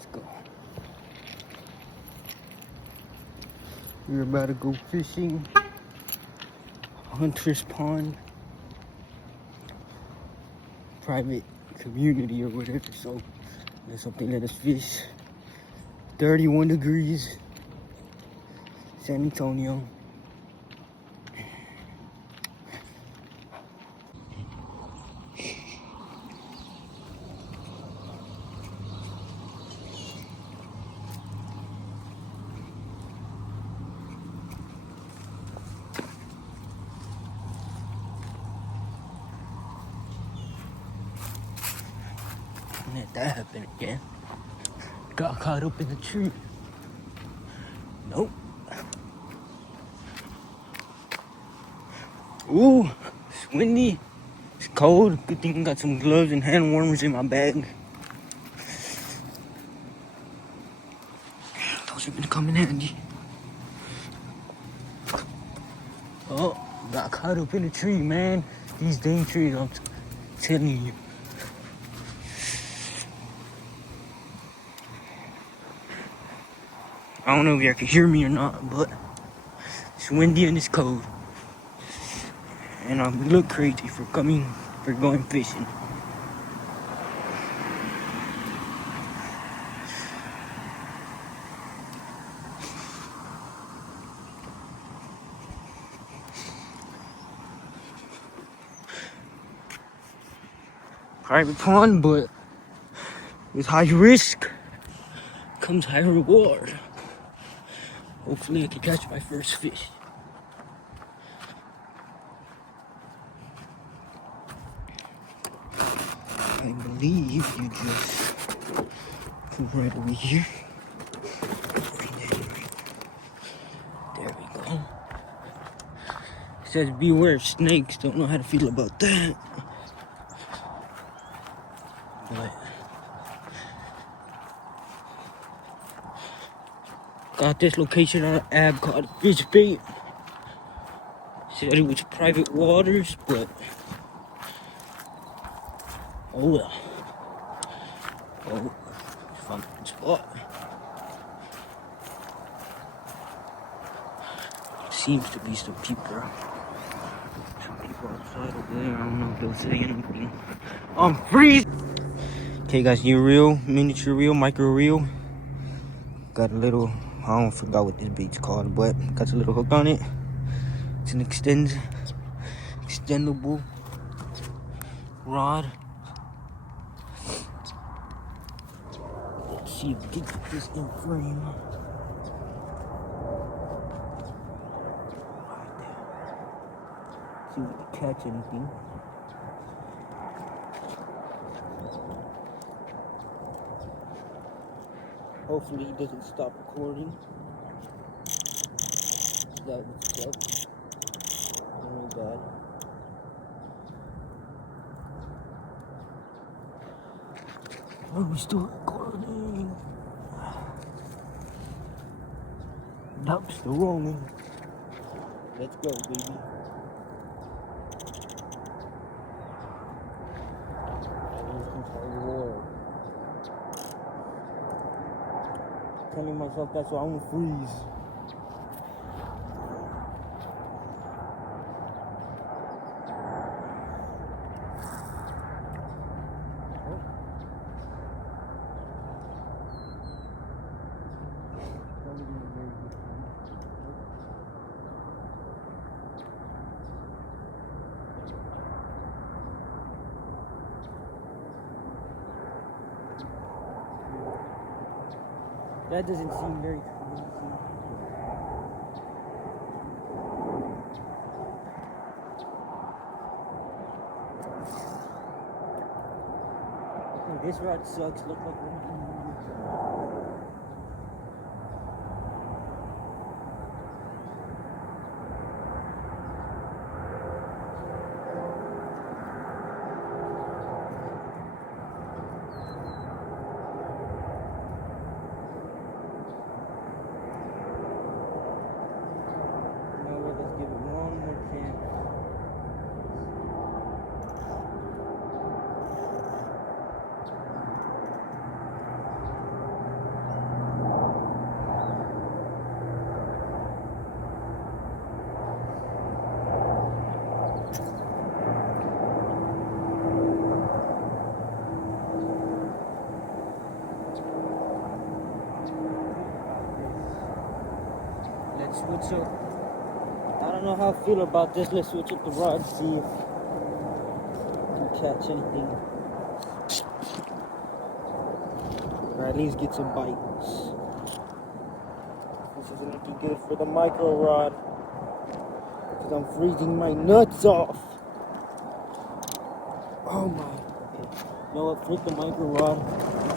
Let's go. We're about to go fishing. Hunter's Pond. Private community or whatever. So let's hope they let us fish. 31 degrees. San Antonio. Let that happen again. Got caught up in the tree. Nope. Ooh, it's windy. It's cold. Good thing I got some gloves and hand warmers in my bag. Those are gonna come in handy. Oh, got caught up in a tree, man. These dang trees, I'm telling you. I don't know if y'all can hear me or not, but it's windy and it's cold. And I look crazy for going fishing. Private pond, but with high risk comes high reward. Hopefully I can catch my first fish. I believe you just come right over here. There we go. It says beware of snakes. Don't know how to feel about that. But got this location on an app called Fish Bait. Said it was private waters, but oh well. Oh, found a good spot. Seems to be some people outside over there. I don't know if they'll say anything. I'm freezing. Okay, guys, new reel, miniature reel, micro reel. Got a little, I don't forgot what this bait's called, but got a little hook on it. It's an extendable rod. Let's see if we can get this in frame. See if we can catch anything. Hopefully he doesn't stop recording. That would suck. Oh god. Are we still recording? Nope, still rolling. Let's go, baby. Telling myself that's why I'm gonna freeze. That doesn't seem very crazy. Okay, this rod sucks. Look like switch up. I don't know how I feel about this. Let's switch up the rod, see if we can catch anything. Or at least get some bites. This isn't looking good for the micro rod. Because I'm freezing my nuts off. Oh my. Okay. You know what? Flip the micro rod.